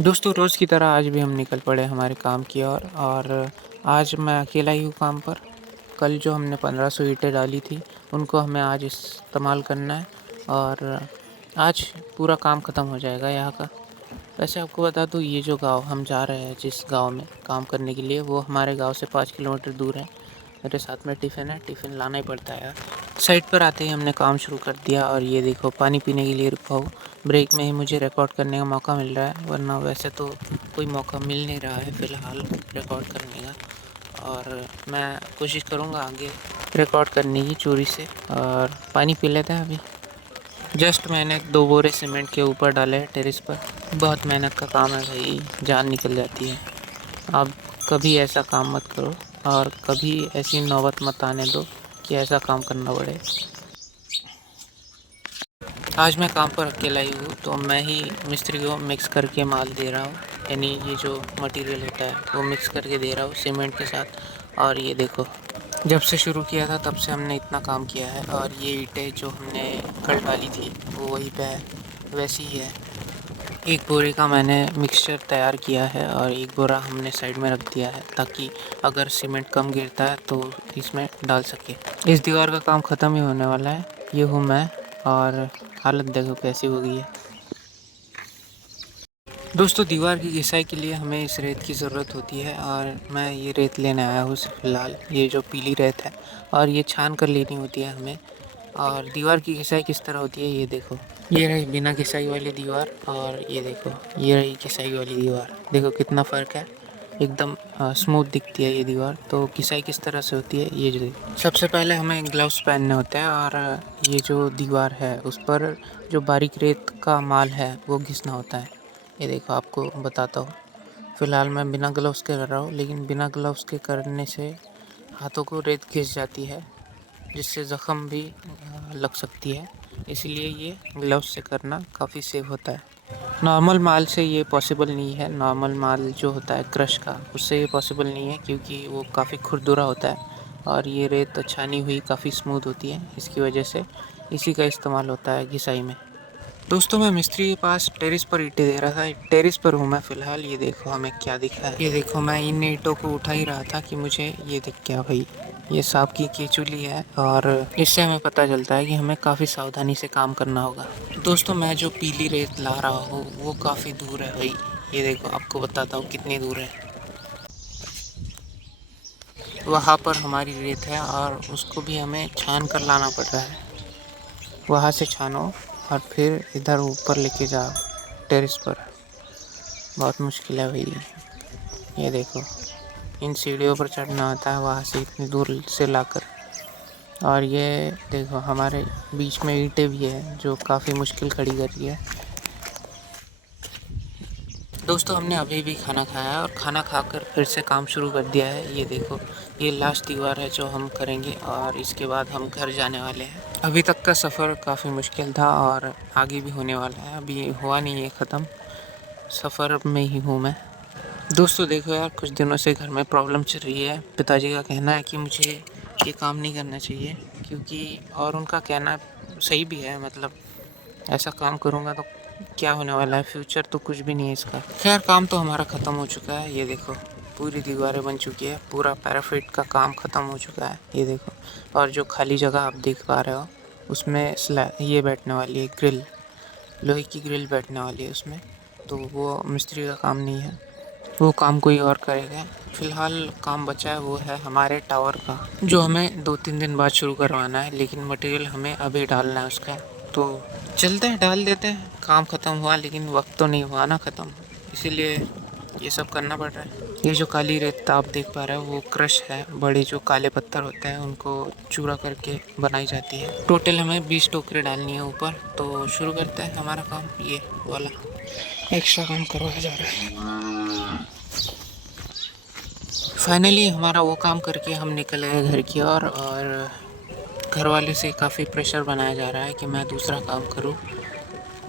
दोस्तों रोज़ की तरह आज भी हम निकल पड़े हमारे काम की ओर और आज मैं अकेला ही हूँ काम पर। कल जो हमने 1500 ईंटें डाली थी उनको हमें आज इस्तेमाल करना है और आज पूरा काम ख़त्म हो जाएगा यहाँ का। वैसे आपको बता दूँ, ये जो गांव हम जा रहे हैं, जिस गांव में काम करने के लिए, वो हमारे गांव से 5 किलोमीटर दूर है। मेरे साथ में टिफ़िन है, टिफ़िन लाना ही पड़ता है यार। साइट पर आते ही हमने काम शुरू कर दिया और ये देखो पानी पीने के लिए रुका हूँ। ब्रेक में ही मुझे रिकॉर्ड करने का मौका मिल रहा है, वरना वैसे तो कोई मौका मिल नहीं रहा है फ़िलहाल रिकॉर्ड करने का। और मैं कोशिश करूँगा आगे रिकॉर्ड करने की चोरी से। और पानी पी लेते हैं अभी। जस्ट मैंने 2 बोरे सीमेंट के ऊपर डाले हैं टेरेस पर। बहुत मेहनत का काम है भाई, जान निकल जाती है। आप कभी ऐसा काम मत करो और कभी ऐसी नौबत मत आने दो कि ऐसा काम करना पड़े। आज मैं काम पर अकेला ही हूँ, तो मैं ही मिस्त्री को मिक्स करके माल दे रहा हूँ। यानी ये जो मटेरियल होता है वो मिक्स करके दे रहा हूँ सीमेंट के साथ। और ये देखो, जब से शुरू किया था तब से हमने इतना काम किया है और ये ईंटें जो हमने कल डाली थी वो वहीं पे है, वैसी ही है। एक बोरे का मैंने मिक्सचर तैयार किया है और एक बोरा हमने साइड में रख दिया है, ताकि अगर सीमेंट कम गिरता है तो इसमें डाल सके। इस दीवार का काम ख़त्म ही होने वाला है। ये हूँ मैं और हालत देखो कैसी हो गई है। दोस्तों दीवार की घिसाई के लिए हमें इस रेत की ज़रूरत होती है और मैं ये रेत लेने आया हूँ फ़िलहाल। ये जो पीली रेत है और ये छान कर लेनी होती है हमें। और दीवार की घिसाई किस तरह होती है ये देखो। ये रही बिना घिसाई वाली दीवार और ये देखो ये रही घिसाई वाली दीवार। देखो कितना फ़र्क है, एकदम स्मूथ दिखती है ये दीवार। तो घिसाई किस तरह से होती है ये जो देखो। सबसे पहले हमें ग्लव्स पहनने होते हैं और ये जो दीवार है उस पर जो बारीक रेत का माल है वो घिसना होता है। ये देखो आपको बताता हूँ। फ़िलहाल मैं बिना ग्लव्स के कर रहा हूँ, लेकिन बिना ग्लव्स के करने से हाथों को रेत घिस जाती है, जिससे ज़ख़म भी लग सकती है। इसलिए ये ग्लव्स से करना काफ़ी सेफ होता है। नॉर्मल माल से ये पॉसिबल नहीं है। नॉर्मल माल जो होता है क्रश का, उससे ये पॉसिबल नहीं है, क्योंकि वो काफ़ी खुरदुरा होता है और ये रेत छानी हुई काफ़ी स्मूथ होती है। इसकी वजह से इसी का इस्तेमाल होता है घिसाई में। दोस्तों मैं मिस्त्री के पास टेरेस पर ईंटें दे रहा था। टेरेस पर हूँ मैं फ़िलहाल। ये देखो हमें क्या दिखा है। ये देखो मैं इन ईंटों को उठा ही रहा था कि मुझे ये दिख गया भाई। ये सांप की केचुली है और इससे हमें पता चलता है कि हमें काफ़ी सावधानी से काम करना होगा। दोस्तों मैं जो पीली रेत ला रहा हूँ वो काफ़ी दूर है भाई। ये देखो आपको बताता हूँ कितनी दूर है। वहाँ पर हमारी रेत है और उसको भी हमें छान कर लाना पड़ रहा है। वहाँ से छानो और फिर इधर ऊपर लेके जाओ टेरेस पर। बहुत मुश्किल है भाई। ये देखो इन सीढ़ियों पर चढ़ना होता है वहाँ से इतनी दूर से लाकर। और ये देखो हमारे बीच में ईंटें भी है जो काफ़ी मुश्किल खड़ी कर रही है। दोस्तों हमने अभी भी खाना खाया है और खाना खाकर फिर से काम शुरू कर दिया है। ये देखो ये लास्ट दीवार है जो हम करेंगे और इसके बाद हम घर जाने वाले हैं। अभी तक का सफ़र काफ़ी मुश्किल था और आगे भी होने वाला है। अभी हुआ नहीं है ख़त्म, सफ़र में ही हूँ मैं। दोस्तों देखो यार, कुछ दिनों से घर में प्रॉब्लम चल रही है। पिताजी का कहना है कि मुझे ये काम नहीं करना चाहिए, क्योंकि और उनका कहना सही भी है। मतलब ऐसा काम करूँगा तो क्या होने वाला है, फ्यूचर तो कुछ भी नहीं है इसका। खैर काम तो हमारा ख़त्म हो चुका है। ये देखो पूरी दीवारें बन चुकी है, पूरा पैराफिट का काम ख़त्म हो चुका है। ये देखो, और जो खाली जगह आप देख पा रहे हो उसमें ये बैठने वाली है ग्रिल, लोहे की ग्रिल बैठने वाली है उसमें। तो वो मिस्त्री का काम नहीं है, वो काम कोई और करेगा। फ़िलहाल काम बचा है वो है हमारे टावर का, जो हमें 2-3 दिन बाद शुरू करवाना है, लेकिन मटेरियल हमें अभी डालना है उसका। तो चलते हैं डाल देते हैं। काम ख़त्म हुआ लेकिन वक्त तो नहीं हुआ ना ख़त्म, इसीलिए ये सब करना पड़ रहा है। ये जो काली रेत आप देख पा रहे हो वो क्रश है। बड़े जो काले पत्थर होते हैं उनको चूरा करके बनाई जाती है। टोटल हमें 20 टोकरी डालनी है ऊपर। तो शुरू करते हैं हमारा काम। ये वाला एक्स्ट्रा काम करवाया जा रहा है। फाइनली हमारा वो काम करके हम निकल गए घर की ओर और घर वाले से काफ़ी प्रेशर बनाया जा रहा है कि मैं दूसरा काम करूं।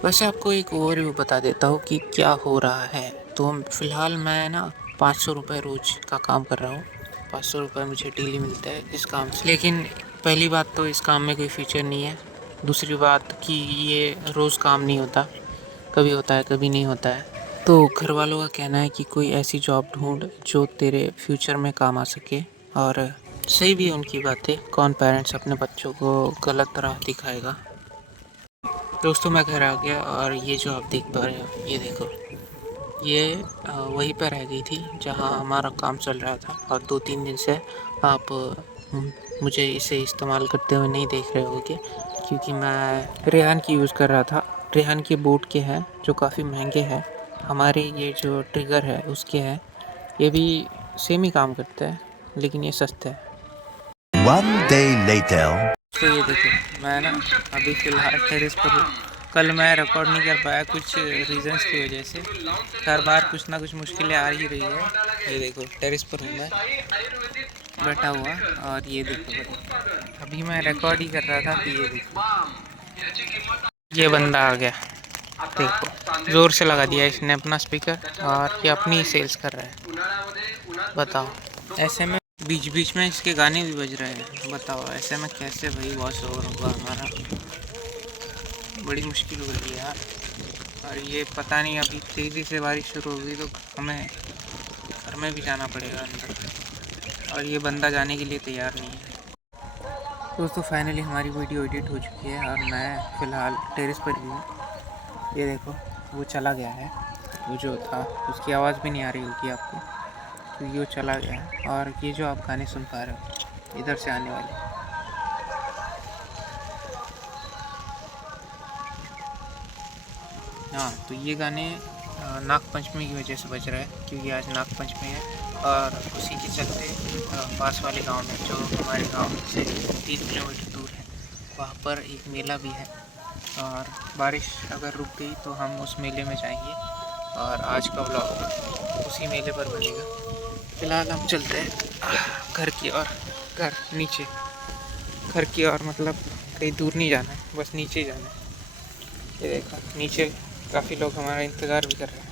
वैसे आपको एक ओवरव्यू बता देता हूँ कि क्या हो रहा है। तो फ़िलहाल मैं ना 500 रुपये रोज़ का काम कर रहा हूँ। 500 रुपये मुझे डेली मिलता है इस काम से। लेकिन पहली बात तो इस काम में कोई फीचर नहीं है। दूसरी बात कि ये रोज़ काम नहीं होता, कभी होता है कभी नहीं होता है। तो घर वालों का कहना है कि कोई ऐसी जॉब ढूंढ जो तेरे फ्यूचर में काम आ सके। और सही भी है उनकी बातें। कौन पेरेंट्स अपने बच्चों को गलत राह दिखाएगा। दोस्तों मैं घर आ गया और ये जो आप देख पा रहे हो ये देखो। ये वहीं पर रह गई थी जहाँ हमारा काम चल रहा था और 2-3 दिन से आप मुझे इसे इस्तेमाल करते हुए नहीं देख रहे होगे क्योंकि मैं रेहान की यूज़ कर रहा था। रेहान के बोट के हैं जो काफ़ी महंगे हैं। हमारे ये जो ट्रिगर है उसके हैं। ये भी सेम ही काम करता है लेकिन ये सस्ता है। One day later. तो ये देखो मैं ना अभी फ़िलहाल टेरेस पर हूँ। कल मैं रिकॉर्ड नहीं कर पाया कुछ रीजंस की वजह से। हर बार कुछ ना कुछ मुश्किलें आ ही रही है। ये देखो टेरेस पर हूँ मैं बैठा हुआ और ये देखो भाई अभी मैं रिकॉर्ड ही कर रहा था कि ये देखो ये बंदा आ गया। देखो ज़ोर से लगा दिया इसने अपना स्पीकर और ये अपनी सेल्स कर रहा है। बताओ ऐसे में बीच बीच में इसके गाने भी बज रहे हैं। बताओ ऐसे में कैसे भाई वॉइस ओवर होगा हमारा। बड़ी मुश्किल हो गई है यार। और ये पता नहीं अभी तेज़ी से बारिश शुरू होगी तो हमें घर में भी जाना पड़ेगा अंदर और ये बंदा जाने के लिए तैयार नहीं है। दोस्तों फाइनली हमारी वीडियो एडिट हो चुकी है और मैं फ़िलहाल टेरेस पर ही हूँ। ये देखो वो चला गया है। वो जो था उसकी आवाज़ भी नहीं आ रही होगी आपको क्योंकि वो चला गया है। और ये जो आप गाने सुन पा रहे हो इधर से आने वाले, हाँ तो ये गाने नाग पंचमी की वजह से बज रहा है क्योंकि आज नाग पंचमी है। और उसी के चलते पास वाले गांव में जो हमारे गांव से 3 किलोमीटर दूर है वहाँ पर एक मेला भी है। और बारिश अगर रुक गई तो हम उस मेले में जाएंगे और आज का व्लॉग उसी मेले पर बनेगा। फ़िलहाल हम चलते हैं घर की ओर। घर की ओर मतलब कहीं दूर नहीं जाना है, बस नीचे ही जाना है। ये देखो नीचे काफ़ी लोग हमारा इंतज़ार भी कर रहे हैं।